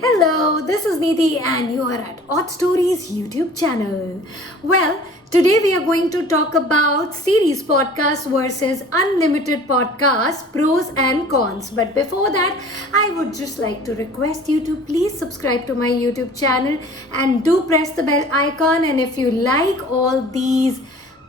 Hello, this is Nidhi and you are at Odd Stories YouTube channel. Well, today we are going to talk about series podcast versus unlimited podcast, pros and cons. But before that, I would just like to request you to please subscribe to my YouTube channel and do press the bell icon. And if you like all these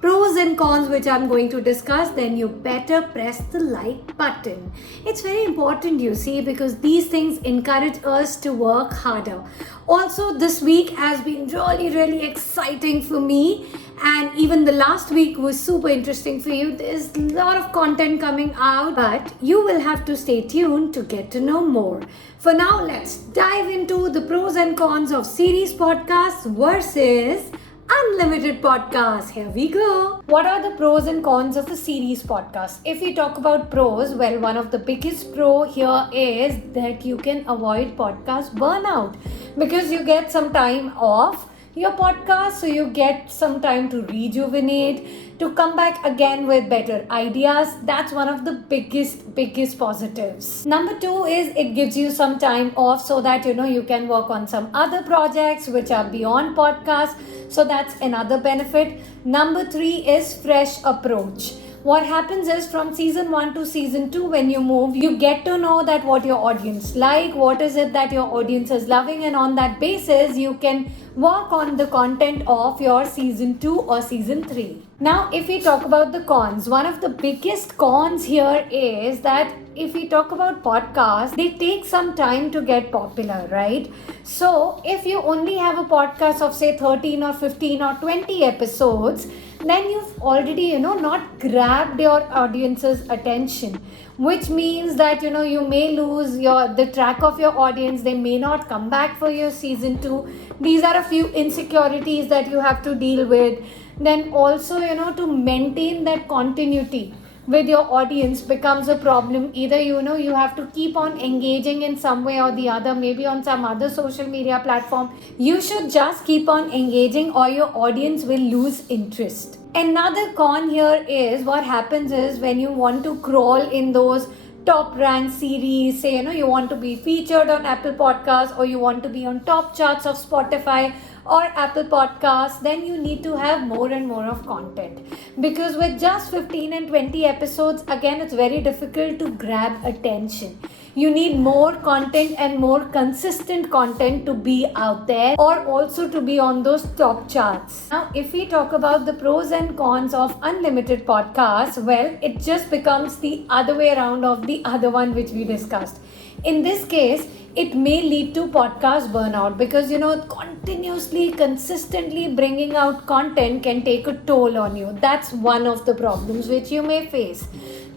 pros and cons which I'm going to discuss, then you better press the like button. It's very important, you see, because these things encourage us to work harder. Also, this week has been really exciting for me, and even the last week was super interesting for you. There's a lot of content coming out, but you will have to stay tuned to get to know more. For now, let's dive into the pros and cons of series podcasts versus unlimited podcast. Here we go. What are the pros and cons of a series podcast? If we talk about pros, well, one of the biggest pro here is that you can avoid podcast burnout because you get some time off your podcast, so you get some time to rejuvenate, to come back again with better ideas. That's one of the biggest positives. Number 2 is it gives you some time off so that you can work on some other projects which are beyond podcast. So that's another benefit. Number 3 is fresh approach. What happens is from season 1 to season 2, when you move, you get to know that what your audience like, what is it that your audience is loving, and on that basis you can work on the content of your season 2 or season 3. Now, if we talk about the cons, one of the biggest cons here is that if we talk about podcasts, they take some time to get popular, right? So if you only have a podcast of say 13 or 15 or 20 episodes, then you've already not grabbed your audience's attention, which means that you may lose the track of your audience. They may not come back for your season 2. These are a few insecurities that you have to deal with. Then also to maintain that continuity with your audience becomes a problem. Either you have to keep on engaging in some way or the other, maybe on some other social media platform. You should just keep on engaging or your audience will lose interest. Another con here is what happens is when you want to crawl in those top ranked series, say you want to be featured on Apple Podcasts or you want to be on top charts of Spotify or Apple Podcasts, then you need to have more and more of content, because with just 15 and 20 episodes, again, it's very difficult to grab attention. You need more content and more consistent content to be out there or also to be on those top charts. Now, if we talk about the pros and cons of unlimited podcasts, well, it just becomes the other way around of the other one which we discussed. In this case, it may lead to podcast burnout because continuously, consistently bringing out content can take a toll on you. That's one of the problems which you may face.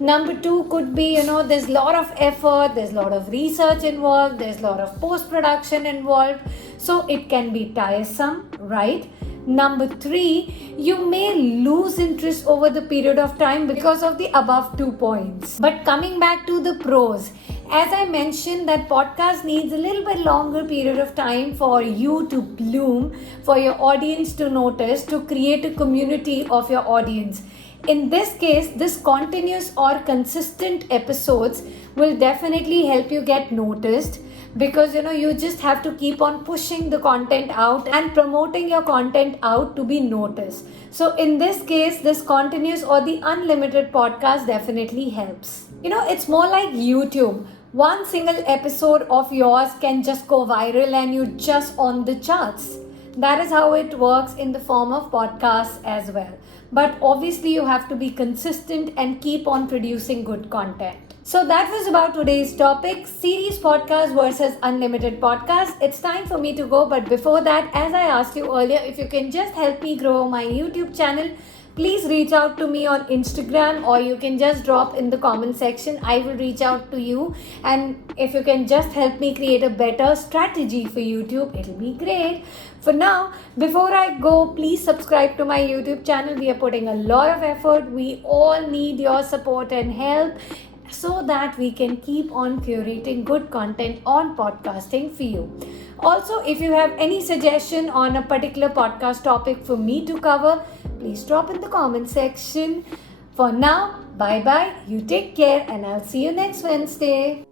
Number 2 could be, there's a lot of effort, there's a lot of research involved, there's a lot of post-production involved. So it can be tiresome, right? Number 3, you may lose interest over the period of time because of the above 2 points. But coming back to the pros, as I mentioned, that podcast needs a little bit longer period of time for you to bloom, for your audience to notice, to create a community of your audience. In this case, this continuous or consistent episodes will definitely help you get noticed, because you just have to keep on pushing the content out and promoting your content out to be noticed. So in this case, this continuous or the unlimited podcast definitely helps. It's more like YouTube. One single episode of yours can just go viral and you just on the charts. That is how it works in the form of podcasts as well. But obviously you have to be consistent and keep on producing good content. So that was about today's topic, series podcast versus unlimited podcast. It's time for me to go, but before that, as I asked you earlier, if you can just help me grow my YouTube channel, please reach out to me on Instagram, or you can just drop in the comment section. I will reach out to you, and if you can just help me create a better strategy for YouTube, it'll be great. For now, before I go, please subscribe to my YouTube channel. We are putting a lot of effort. We all need your support and help so that we can keep on curating good content on podcasting for you. Also, if you have any suggestion on a particular podcast topic for me to cover, please drop in the comment section. For now, bye bye, you take care, and I'll see you next Wednesday.